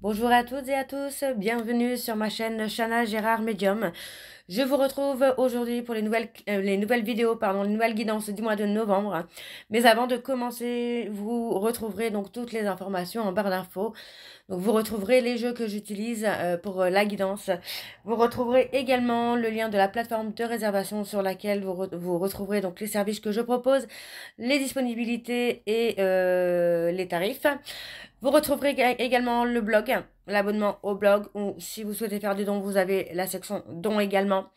Bonjour à toutes et à tous, bienvenue sur ma chaîne Chana Gérard Medium. Je vous retrouve aujourd'hui pour les nouvelles vidéos, les nouvelles guidances du mois de novembre. Mais avant de commencer, vous retrouverez donc toutes les informations en barre d'infos. Donc vous retrouverez les jeux que j'utilise pour la guidance. Vous retrouverez également le lien de la plateforme de réservation sur laquelle vous retrouverez donc les services que je propose, les disponibilités et les tarifs. Vous retrouverez également le blog, l'abonnement au blog, ou si vous souhaitez faire des dons, vous avez la section dons également.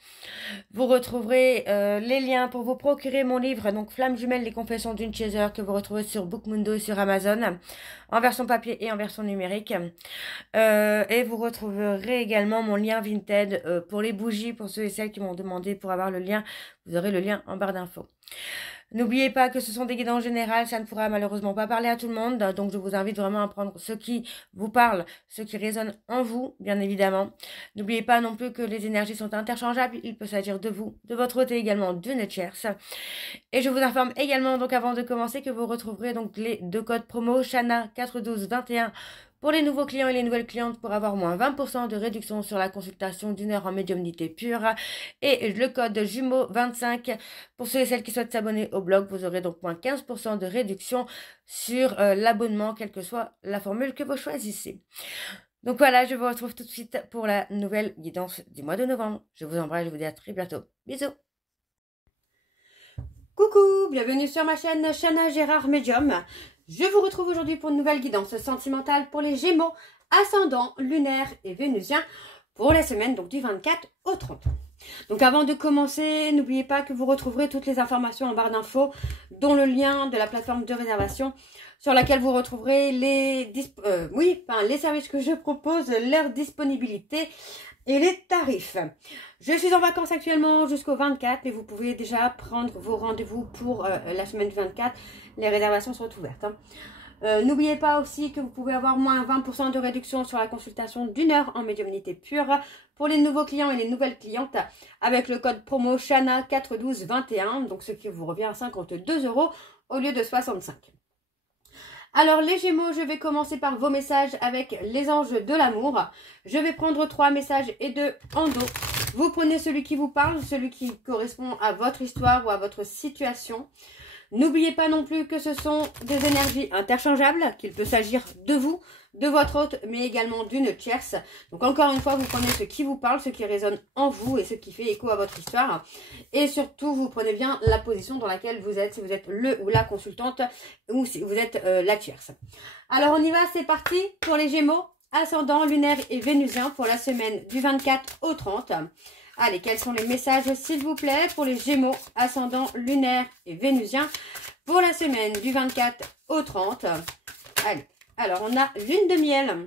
Vous retrouverez les liens pour vous procurer mon livre, donc Flamme jumelle, les confessions d'une chaser, que vous retrouvez sur Bookmundo et sur Amazon, en version papier et en version numérique. Et vous retrouverez également mon lien Vinted pour les bougies, pour ceux et celles qui m'ont demandé pour avoir le lien. Vous aurez le lien en barre d'infos. N'oubliez pas que ce sont des guidances générales, ça ne pourra malheureusement pas parler à tout le monde, donc je vous invite vraiment à prendre ce qui vous parle, ce qui résonne en vous, bien évidemment. N'oubliez pas non plus que les énergies sont interchangeables, il peut s'agir de vous, de votre côté également d'une tierce. Et je vous informe également, donc avant de commencer, que vous retrouverez donc les deux codes promo Chana 41221 pour les nouveaux clients et les nouvelles clientes pour avoir moins 20% de réduction sur la consultation d'une heure en médiumnité pure. Et le code jumeau 25 pour ceux et celles qui souhaitent s'abonner au blog. Vous aurez donc moins 15% de réduction sur l'abonnement, quelle que soit la formule que vous choisissez. Donc voilà, je vous retrouve tout de suite pour la nouvelle guidance du mois de novembre. Je vous embrasse, je vous dis à très bientôt. Bisous. Coucou, bienvenue sur ma chaîne Chana Gérard Medium. Je vous retrouve aujourd'hui pour une nouvelle guidance sentimentale pour les Gémeaux, ascendant, lunaire et vénusien pour la semaine donc du 24 au 30. Donc avant de commencer, n'oubliez pas que vous retrouverez toutes les informations en barre d'infos, dont le lien de la plateforme de réservation sur laquelle vous retrouverez les services que je propose, leur disponibilité et les tarifs. Je suis en vacances actuellement jusqu'au 24, mais vous pouvez déjà prendre vos rendez-vous pour la semaine du 24. Les réservations sont ouvertes. N'oubliez pas aussi que vous pouvez avoir moins 20% de réduction sur la consultation d'une heure en médiumnité pure pour les nouveaux clients et les nouvelles clientes avec le code promo Chana 41221, donc ce qui vous revient à 52 € au lieu de 65. Alors les Gémeaux, je vais commencer par vos messages avec les anges de l'amour. Je vais prendre 3 messages et 2 en dos. Vous prenez celui qui vous parle, celui qui correspond à votre histoire ou à votre situation. N'oubliez pas non plus que ce sont des énergies interchangeables, qu'il peut s'agir de vous, de votre hôte, mais également d'une tierce. Donc encore une fois, vous prenez ce qui vous parle, ce qui résonne en vous et ce qui fait écho à votre histoire. Et surtout, vous prenez bien la position dans laquelle vous êtes, si vous êtes le ou la consultante ou si vous êtes la tierce. Alors on y va, c'est parti pour les Gémeaux, ascendant, lunaire et vénusien pour la semaine du 24 au 30. Allez, quels sont les messages, s'il vous plaît, pour les Gémeaux, ascendant, lunaire et vénusien pour la semaine du 24 au 30. Allez, alors on a lune de miel.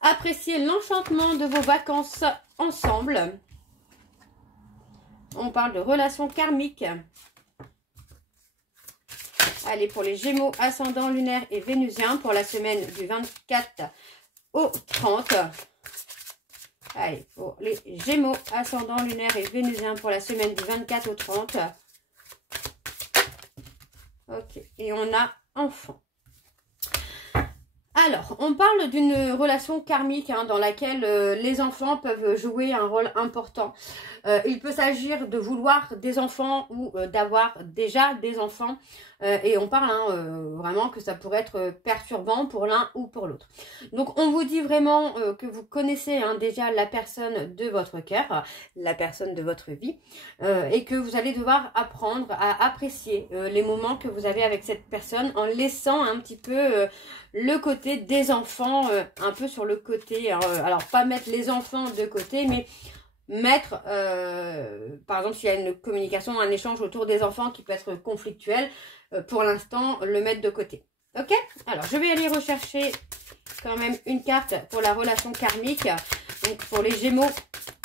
Appréciez l'enchantement de vos vacances ensemble. On parle de relations karmiques. Allez, pour les Gémeaux, ascendant, lunaire et vénusien pour la semaine du 24 au 30. Allez, pour les Gémeaux, ascendant, lunaire et vénusien pour la semaine du 24 au 30. Ok, et on a enfant. Alors, on parle d'une relation karmique dans laquelle les enfants peuvent jouer un rôle important. Il peut s'agir de vouloir des enfants ou d'avoir déjà des enfants. Et on parle vraiment que ça pourrait être perturbant pour l'un ou pour l'autre. Donc, on vous dit vraiment que vous connaissez déjà la personne de votre cœur, la personne de votre vie, et que vous allez devoir apprendre à apprécier les moments que vous avez avec cette personne en laissant un petit peu le côté des enfants un peu sur le côté. Alors, pas mettre les enfants de côté, mais mettre, par exemple, s'il y a une communication, un échange autour des enfants qui peut être conflictuel, pour l'instant, le mettre de côté. Ok? Alors, je vais aller rechercher quand même une carte pour la relation karmique. Donc, pour les Gémeaux,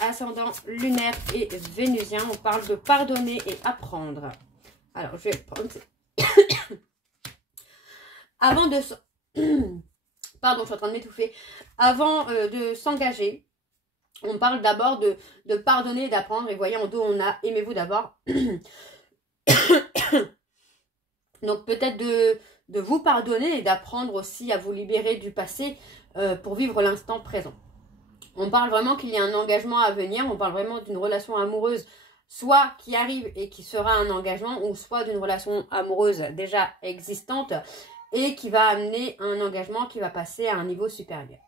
ascendant, lunaire et vénusien, on parle de pardonner et apprendre. Alors, je vais prendre... Avant de... Pardon, je suis en train de m'étouffer. Avant de s'engager, on parle d'abord de pardonner et d'apprendre. Et voyez, en dos, on a aimez-vous d'abord. Donc, peut-être de vous pardonner et d'apprendre aussi à vous libérer du passé pour vivre l'instant présent. On parle vraiment qu'il y a un engagement à venir, on parle vraiment d'une relation amoureuse, soit qui arrive et qui sera un engagement, ou soit d'une relation amoureuse déjà existante et qui va amener un engagement qui va passer à un niveau supérieur.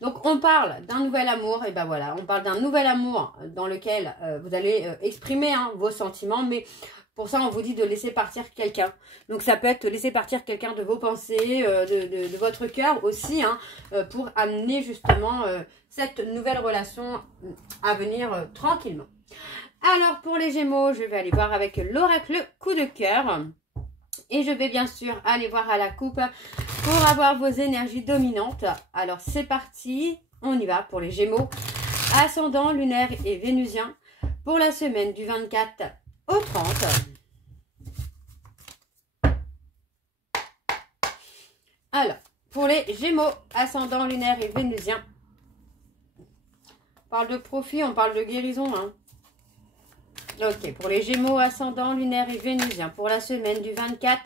Donc on parle d'un nouvel amour, et ben voilà, on parle d'un nouvel amour dans lequel vous allez exprimer vos sentiments, mais pour ça on vous dit de laisser partir quelqu'un. Donc ça peut être laisser partir quelqu'un de vos pensées, de votre cœur aussi, pour amener justement cette nouvelle relation à venir tranquillement. Alors pour les Gémeaux, je vais aller voir avec l'oracle coup de cœur. Et je vais bien sûr aller voir à la coupe pour avoir vos énergies dominantes. Alors c'est parti, on y va pour les Gémeaux, ascendant, lunaire et vénusien pour la semaine du 24 au 30. Alors, pour les Gémeaux, ascendant, lunaire et vénusien, on parle de profit, on parle de guérison, Ok, pour les Gémeaux, ascendant, lunaire et vénusien pour la semaine du 24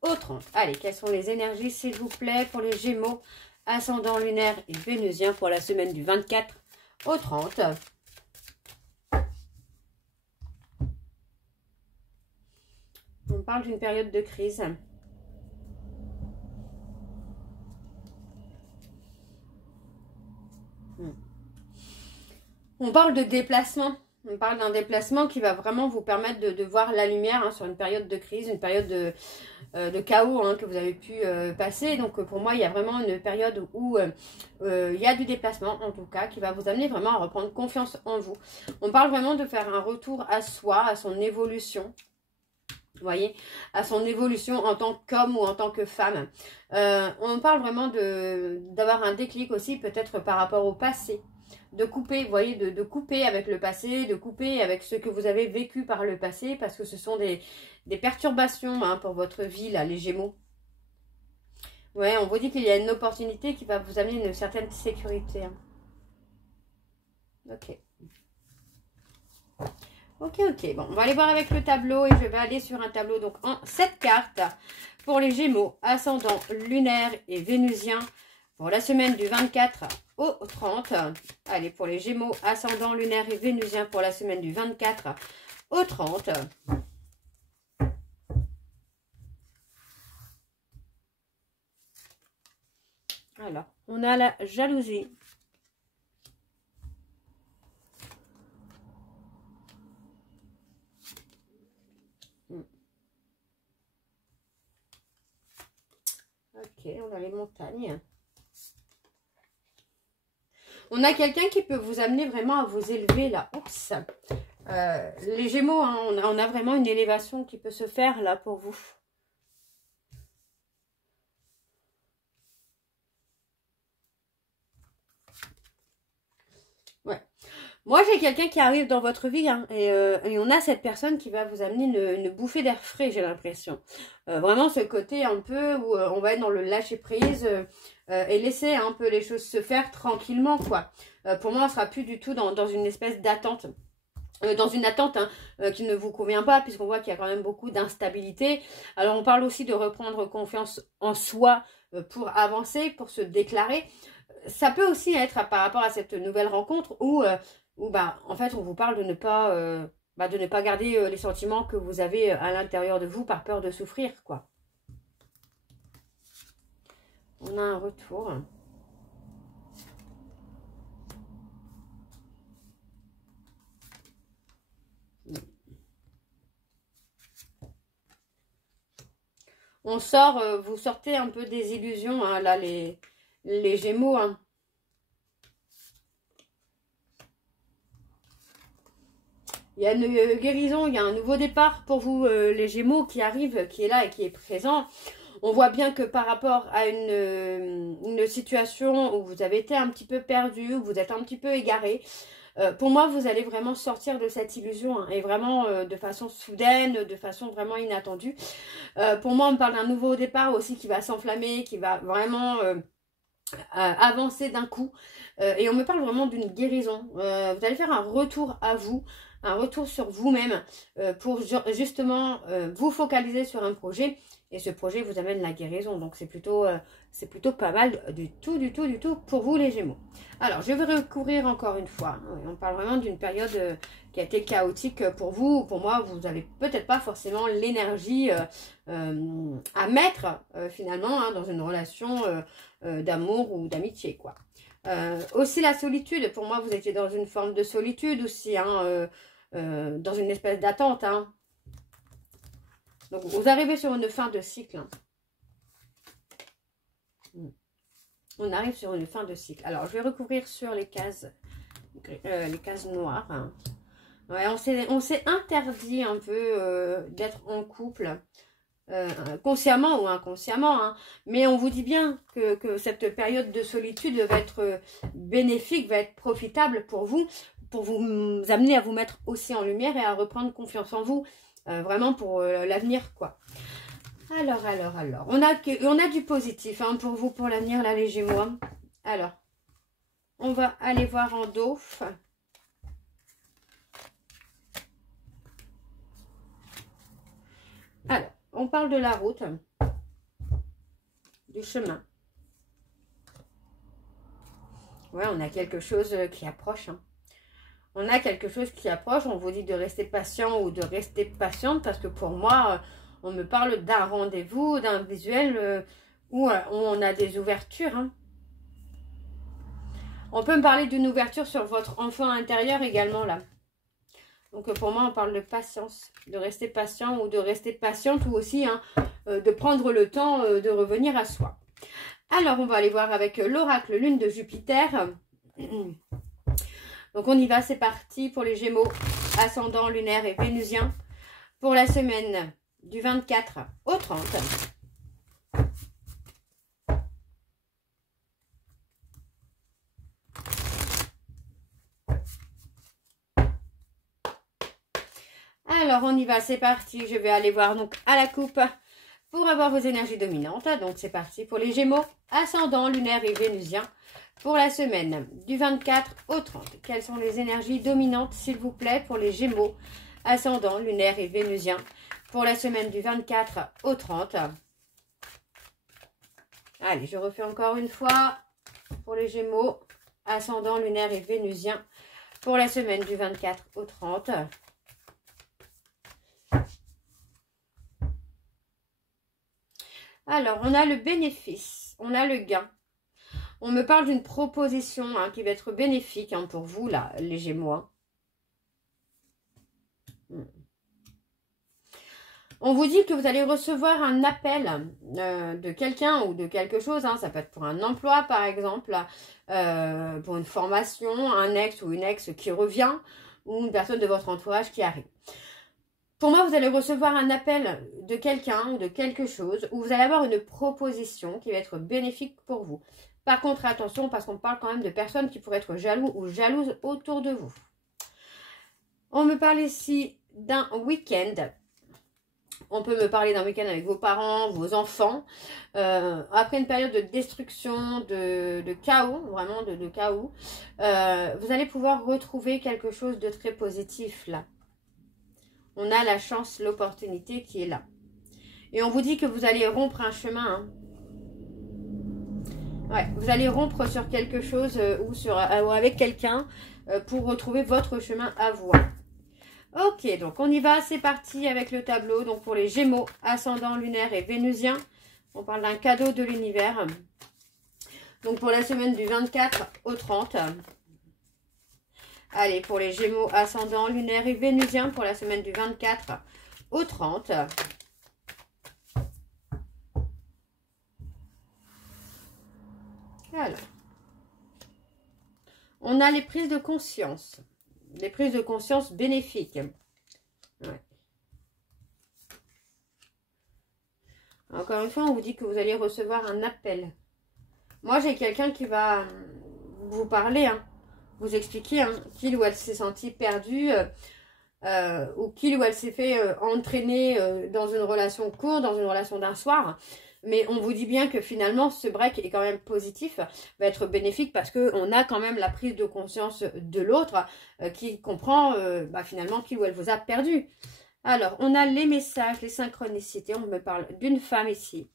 au 30. Allez, quelles sont les énergies, s'il vous plaît, pour les Gémeaux, ascendant, lunaire et vénusien pour la semaine du 24 au 30. On parle d'une période de crise. On parle de déplacement. On parle d'un déplacement qui va vraiment vous permettre de voir la lumière sur une période de crise, une période de chaos que vous avez pu passer. Donc pour moi, il y a vraiment une période où il y a du déplacement, en tout cas, qui va vous amener vraiment à reprendre confiance en vous. On parle vraiment de faire un retour à soi, à son évolution. Vous voyez, à son évolution en tant qu'homme ou en tant que femme. On parle vraiment d'avoir un déclic aussi, peut-être par rapport au passé. De couper, vous voyez, de couper avec le passé, de couper avec ce que vous avez vécu par le passé, parce que ce sont des perturbations pour votre vie, là, les Gémeaux. Ouais, on vous dit qu'il y a une opportunité qui va vous amener une certaine sécurité. Ok. Ok. Bon, on va aller voir avec le tableau et je vais aller sur un tableau donc en 7 cartes pour les Gémeaux, ascendant, lunaire et vénusien pour la semaine du 24 au 30. Allez, pour les Gémeaux, ascendant, lunaire et vénusien pour la semaine du 24 au 30. Alors, on a la jalousie. Ok, on a les montagnes. On a quelqu'un qui peut vous amener vraiment à vous élever là. Oups. Les Gémeaux, on a vraiment une élévation qui peut se faire là pour vous. Ouais. Moi, j'ai quelqu'un qui arrive dans votre vie et on a cette personne qui va vous amener une bouffée d'air frais, j'ai l'impression. Vraiment ce côté un peu où on va être dans le lâcher-prise et laisser un peu les choses se faire tranquillement, quoi. Pour moi, on ne sera plus du tout dans une espèce d'attente. Dans une attente qui ne vous convient pas, puisqu'on voit qu'il y a quand même beaucoup d'instabilité. Alors, on parle aussi de reprendre confiance en soi pour avancer, pour se déclarer. Ça peut aussi être par rapport à cette nouvelle rencontre où en fait, on vous parle de ne pas garder les sentiments que vous avez à l'intérieur de vous par peur de souffrir, quoi. On a un retour. On sort, vous sortez un peu des illusions, là, les Gémeaux. Il y a une guérison, il y a un nouveau départ pour vous, les Gémeaux, qui arrive, qui est là et qui est présent. On voit bien que par rapport à une situation où vous avez été un petit peu perdu, où vous êtes un petit peu égaré, pour moi, vous allez vraiment sortir de cette illusion et vraiment de façon soudaine, de façon vraiment inattendue. Pour moi, on me parle d'un nouveau départ aussi qui va s'enflammer, qui va vraiment avancer d'un coup. Et on me parle vraiment d'une guérison. Vous allez faire un retour à vous, un retour sur vous-même pour justement vous focaliser sur un projet Et ce projet vous amène la guérison. Donc c'est plutôt pas mal du tout pour vous les Gémeaux. Alors je vais recourir encore une fois. On parle vraiment d'une période qui a été chaotique pour vous. Pour moi, vous n'avez peut-être pas forcément l'énergie à mettre finalement hein, dans une relation d'amour ou d'amitié, quoi. Aussi la solitude, pour moi vous étiez dans une forme de solitude aussi, hein, dans une espèce d'attente. Hein. Donc vous arrivez sur une fin de cycle. Hein. On arrive sur une fin de cycle. Alors je vais recouvrir sur les cases noires. Hein. Ouais, on s'est interdit un peu d'être en couple. Consciemment ou inconsciemment, hein. Mais on vous dit bien que cette période de solitude va être bénéfique, va être profitable pour vous amener à vous mettre aussi en lumière et à reprendre confiance en vous, vraiment pour l'avenir, quoi. Alors, on a du positif hein, pour vous, pour l'avenir, là, les Gémeaux. Alors, on va aller voir en Dauphe. Alors, on parle de la route, du chemin. Ouais, on a quelque chose qui approche. Hein. On a quelque chose qui approche. On vous dit de rester patient ou de rester patiente. Parce que pour moi, on me parle d'un rendez-vous, d'un visuel où on a des ouvertures. Hein. On peut me parler d'une ouverture sur votre enfant intérieur également là. Donc pour moi, on parle de patience, de rester patient ou de rester patiente ou aussi hein, de prendre le temps de revenir à soi. Alors, on va aller voir avec l'oracle lune de Jupiter. Donc on y va, c'est parti pour les Gémeaux, ascendant lunaire et vénusien pour la semaine du 24 au 30. Alors, on y va, c'est parti. Je vais aller voir donc à la coupe pour avoir vos énergies dominantes. Donc, c'est parti pour les Gémeaux, ascendant, lunaire et vénusien pour la semaine du 24 au 30. Quelles sont les énergies dominantes, s'il vous plaît, pour les Gémeaux, ascendant, lunaire et vénusien pour la semaine du 24 au 30. Allez, je refais encore une fois pour les Gémeaux, ascendant, lunaire et vénusien pour la semaine du 24 au 30. Alors, on a le bénéfice, on a le gain. On me parle d'une proposition hein, qui va être bénéfique hein, pour vous, là, les Gémeaux. On vous dit que vous allez recevoir un appel de quelqu'un ou de quelque chose. Hein, ça peut être pour un emploi, par exemple, pour une formation, un ex ou une ex qui revient, ou une personne de votre entourage qui arrive. Pour moi, vous allez recevoir un appel de quelqu'un ou de quelque chose où vous allez avoir une proposition qui va être bénéfique pour vous. Par contre, attention, parce qu'on parle quand même de personnes qui pourraient être jaloux ou jalouses autour de vous. On me parle ici d'un week-end. On peut me parler d'un week-end avec vos parents, vos enfants. Après une période de destruction, de chaos, vraiment de chaos, vous allez pouvoir retrouver quelque chose de très positif là. On a la chance, l'opportunité qui est là. Et on vous dit que vous allez rompre un chemin. Hein. Ouais, vous allez rompre sur quelque chose ou avec quelqu'un pour retrouver votre chemin à vous. Ok, donc on y va, c'est parti avec le tableau. Donc pour les Gémeaux, ascendant, lunaire et vénusien, on parle d'un cadeau de l'univers. Donc pour la semaine du 24 au 30. Allez, pour les Gémeaux, ascendant, lunaire et vénusien, pour la semaine du 24 au 30. Alors, on a les prises de conscience. Les prises de conscience bénéfiques. Ouais. Encore une fois, on vous dit que vous allez recevoir un appel. Moi, j'ai quelqu'un qui va vous parler, hein, vous expliquer qu'il ou elle s'est senti perdu ou qu'il ou elle s'est fait entraîner dans une relation courte, dans une relation d'un soir. Mais on vous dit bien que finalement, ce break est quand même positif, va être bénéfique parce qu'on a quand même la prise de conscience de l'autre qui comprend finalement qu'il ou elle vous a perdu. Alors, on a les messages, les synchronicités. On me parle d'une femme ici.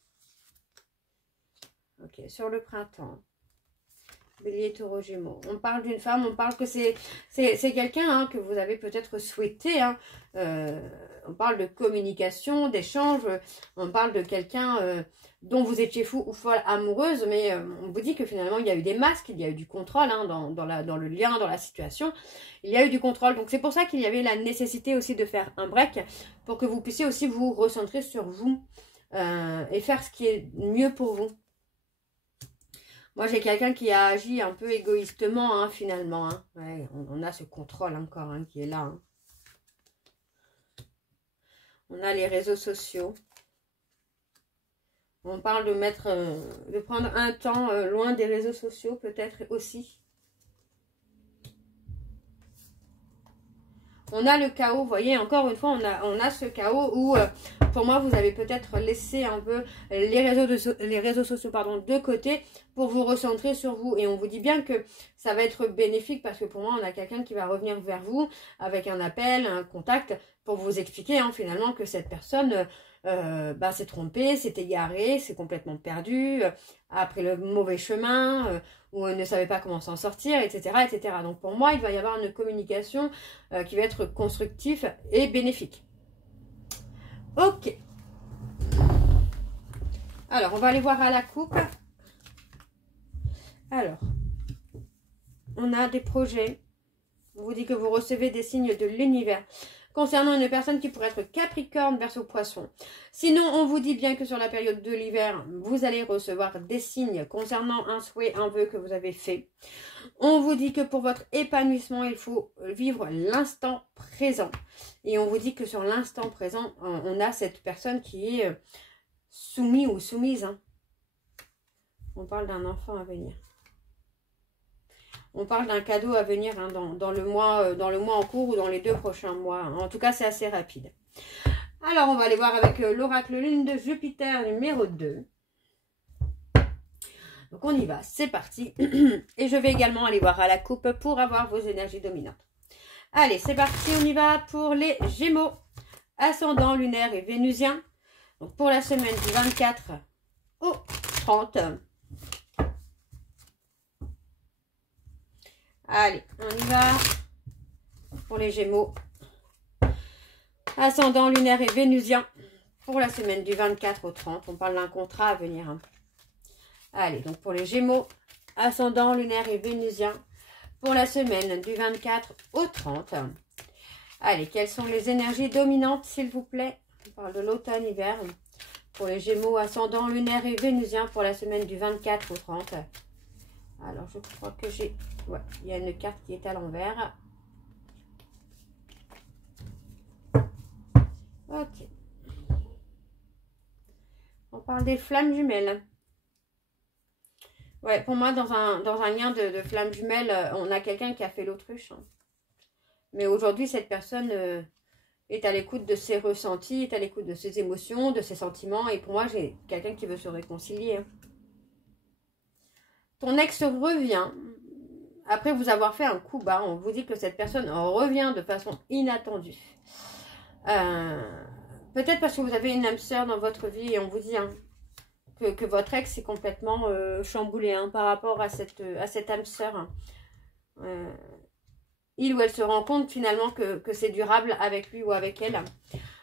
Ok, sur le printemps. Bélier, Taureau, Gémeaux. On parle d'une femme, on parle que c'est quelqu'un hein, que vous avez peut-être souhaité. Hein. On parle de communication, d'échange. On parle de quelqu'un dont vous étiez fou ou folle amoureuse. Mais on vous dit que finalement, il y a eu des masques, il y a eu du contrôle hein, dans le lien, dans la situation. Il y a eu du contrôle. Donc, c'est pour ça qu'il y avait la nécessité aussi de faire un break pour que vous puissiez aussi vous recentrer sur vous et faire ce qui est mieux pour vous. Moi, j'ai quelqu'un qui a agi un peu égoïstement, hein, finalement. Hein. Ouais, on a ce contrôle encore hein, qui est là. Hein. On a les réseaux sociaux. On parle de prendre un temps loin des réseaux sociaux, peut-être aussi. On a le chaos, vous voyez, encore une fois, on a ce chaos où, pour moi, vous avez peut-être laissé un peu les réseaux sociaux de côté pour vous recentrer sur vous. Et on vous dit bien que ça va être bénéfique parce que pour moi, on a quelqu'un qui va revenir vers vous avec un appel, un contact pour vous expliquer hein, finalement que cette personne s'est trompée, s'est égarée, s'est complètement perdue, a pris le mauvais chemin, ou ne savait pas comment s'en sortir, etc., etc. Donc pour moi, il va y avoir une communication qui va être constructive et bénéfique. Ok. Alors, on va aller voir à la coupe. Alors, on a des projets. On vous dit que vous recevez des signes de l'univers concernant une personne qui pourrait être Capricorne, Verseau, Poisson. Sinon, on vous dit bien que sur la période de l'hiver, vous allez recevoir des signes concernant un souhait, un vœu que vous avez fait. On vous dit que pour votre épanouissement, il faut vivre l'instant présent. Et on vous dit que sur l'instant présent, on a cette personne qui est soumise ou soumise. Hein. On parle d'un enfant à venir. On parle d'un cadeau à venir hein, dans le mois en cours ou dans les 2 prochains mois. En tout cas, c'est assez rapide. Alors, on va aller voir avec l'oracle Lune de Jupiter numéro 2. Donc, on y va. C'est parti. Et je vais également aller voir à la coupe pour avoir vos énergies dominantes. Allez, c'est parti. On y va pour les Gémeaux. Ascendant lunaire et vénusien. Donc, pour la semaine du 24 au 30. Allez, on y va pour les Gémeaux. Ascendant lunaire et vénusien pour la semaine du 24 au 30. On parle d'un contrat à venir. Hein. Allez, donc pour les Gémeaux, ascendant lunaire et vénusien pour la semaine du 24 au 30. Allez, quelles sont les énergies dominantes, s'il vous plaît? On parle de l'automne-hiver. Pour les Gémeaux, ascendant lunaire et vénusien pour la semaine du 24 au 30. Alors, je crois que j'ai... Ouais, il y a une carte qui est à l'envers. Ok. On parle des flammes jumelles. Ouais, pour moi, dans un lien de flammes jumelles, on a quelqu'un qui a fait l'autruche. Hein. Mais aujourd'hui, cette personne est à l'écoute de ses ressentis, est à l'écoute de ses émotions, de ses sentiments. Et pour moi, j'ai quelqu'un qui veut se réconcilier. Hein. Ton ex revient, après vous avoir fait un coup bas, on vous dit que cette personne revient de façon inattendue. Peut-être parce que vous avez une âme sœur dans votre vie et on vous dit hein, que votre ex est complètement chamboulé hein, par rapport à cette âme sœur. Il ou elle se rend compte finalement que c'est durable avec lui ou avec elle.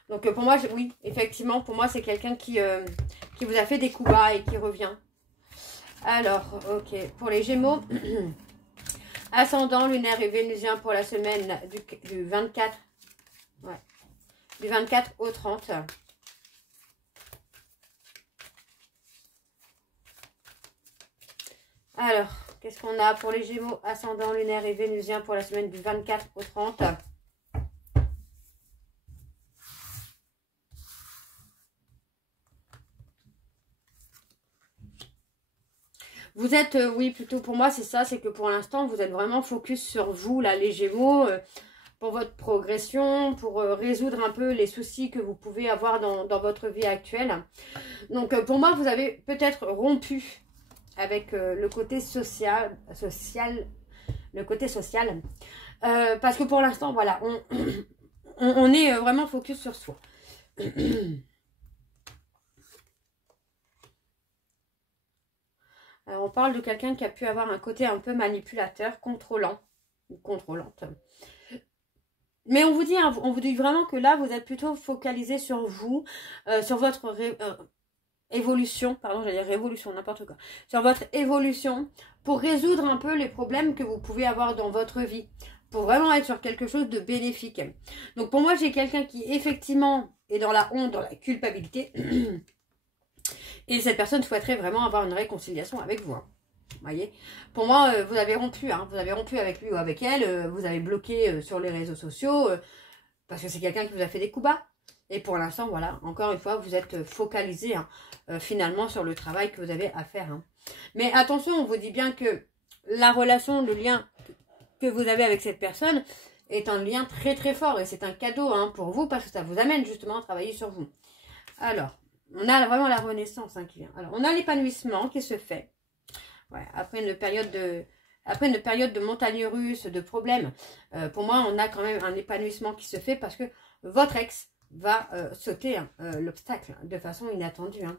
Donc pour moi, oui, effectivement, pour moi c'est quelqu'un qui vous a fait des coups bas et qui revient. Alors, ok, pour les Gémeaux, ascendant lunaire et vénusien pour la semaine du 24, ouais, du 24 au 30. Alors, qu'est-ce qu'on a pour les Gémeaux, ascendant lunaire et vénusien pour la semaine du 24 au 30? Vous êtes, oui, plutôt pour moi, c'est ça, c'est que pour l'instant, vous êtes vraiment focus sur vous, là, les Gémeaux, pour votre progression, pour résoudre un peu les soucis que vous pouvez avoir dans votre vie actuelle. Donc, pour moi, vous avez peut-être rompu avec le côté social, parce que pour l'instant, voilà, on est vraiment focus sur soi. Alors, on parle de quelqu'un qui a pu avoir un côté un peu manipulateur, contrôlant, ou contrôlante. Mais on vous dit vraiment que là, vous êtes plutôt focalisé sur vous, sur votre évolution, pardon, j'allais dire révolution, n'importe quoi, sur votre évolution pour résoudre un peu les problèmes que vous pouvez avoir dans votre vie, pour vraiment être sur quelque chose de bénéfique. Donc pour moi, j'ai quelqu'un qui effectivement est dans la honte, dans la culpabilité, et cette personne souhaiterait vraiment avoir une réconciliation avec vous. Hein. Voyez, pour moi, vous avez rompu, hein, vous avez rompu avec lui ou avec elle, vous avez bloqué sur les réseaux sociaux, parce que c'est quelqu'un qui vous a fait des coups bas. Et pour l'instant, voilà, encore une fois, vous êtes focalisé hein, finalement sur le travail que vous avez à faire. Hein. Mais attention, on vous dit bien que la relation, le lien que vous avez avec cette personne est un lien très très fort. Et c'est un cadeau hein, pour vous parce que ça vous amène justement à travailler sur vous. Alors, on a vraiment la renaissance hein, qui vient. Alors, on a l'épanouissement qui se fait. Ouais, après une période de montagne russe, de problèmes, pour moi, on a quand même un épanouissement qui se fait parce que votre ex va sauter hein, l'obstacle de façon inattendue. Hein.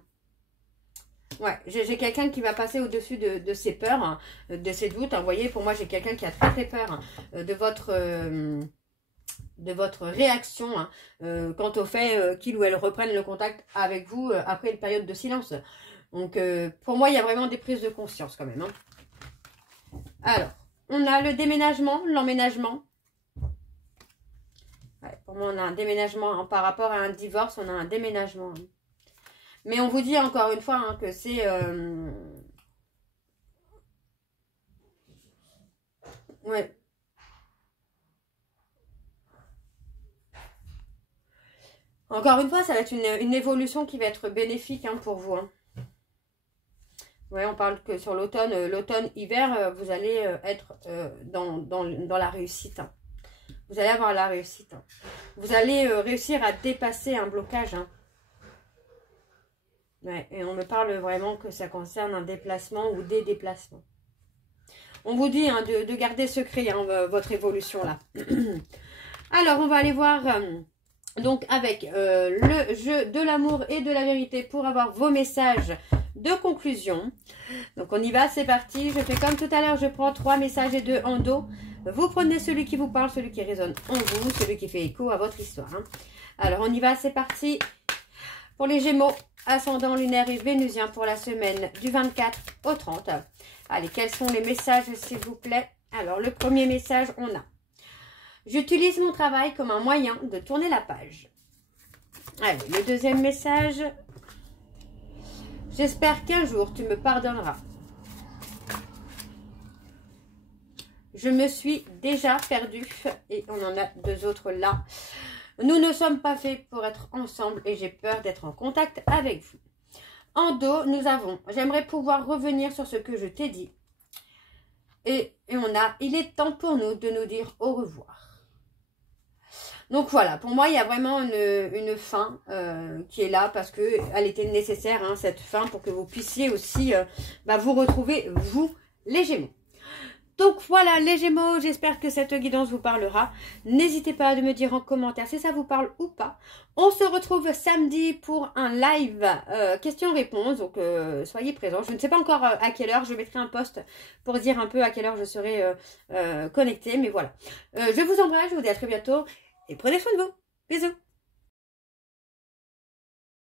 Ouais, j'ai quelqu'un qui va passer au-dessus de ses peurs, hein, de ses doutes. Hein. Vous voyez, pour moi, j'ai quelqu'un qui a très très peur hein, de votre réaction hein, quant au fait qu'il ou elle reprenne le contact avec vous après une période de silence. Donc, pour moi, il y a vraiment des prises de conscience quand même. Hein. Alors, on a le déménagement, l'emménagement. Ouais, pour moi, on a un déménagement. Hein, par rapport à un divorce, on a un déménagement. Hein. Mais on vous dit encore une fois hein, que c'est... Ouais. Encore une fois, ça va être une évolution qui va être bénéfique hein, pour vous. Hein. Ouais, on parle que sur l'automne-hiver, vous allez être dans la réussite. Hein. Vous allez avoir la réussite. Hein. Vous allez réussir à dépasser un blocage. Hein. Ouais, et on me parle vraiment que ça concerne un déplacement ou des déplacements. On vous dit hein, de garder secret hein, votre évolution là. Alors, on va aller voir donc avec le jeu de l'amour et de la vérité pour avoir vos messages de conclusion. Donc, on y va, c'est parti. Je fais comme tout à l'heure, je prends 3 messages et 2 en dos. Vous prenez celui qui vous parle, celui qui résonne en vous, celui qui fait écho à votre histoire. Hein. Alors, on y va, c'est parti. Pour les Gémeaux, ascendant lunaire et vénusien pour la semaine du 24 au 30. Allez, quels sont les messages, s'il vous plaît? Alors, le premier message, on a: j'utilise mon travail comme un moyen de tourner la page. Allez, le deuxième message: j'espère qu'un jour tu me pardonneras. Je me suis déjà perdue. Et on en a 2 autres là. Nous ne sommes pas faits pour être ensemble et j'ai peur d'être en contact avec vous. En dos, nous avons: j'aimerais pouvoir revenir sur ce que je t'ai dit. Et on a: il est temps pour nous de nous dire au revoir. Donc voilà, pour moi, il y a vraiment une fin qui est là parce qu'elle était nécessaire, hein, cette fin, pour que vous puissiez aussi vous retrouver, vous, les Gémeaux. Donc voilà les Gémeaux, j'espère que cette guidance vous parlera. N'hésitez pas à me dire en commentaire si ça vous parle ou pas. On se retrouve samedi pour un live questions-réponses, donc soyez présents. Je ne sais pas encore à quelle heure, je mettrai un post pour dire un peu à quelle heure je serai connectée, mais voilà. Je vous embrasse, je vous dis à très bientôt et prenez soin de vous. Bisous.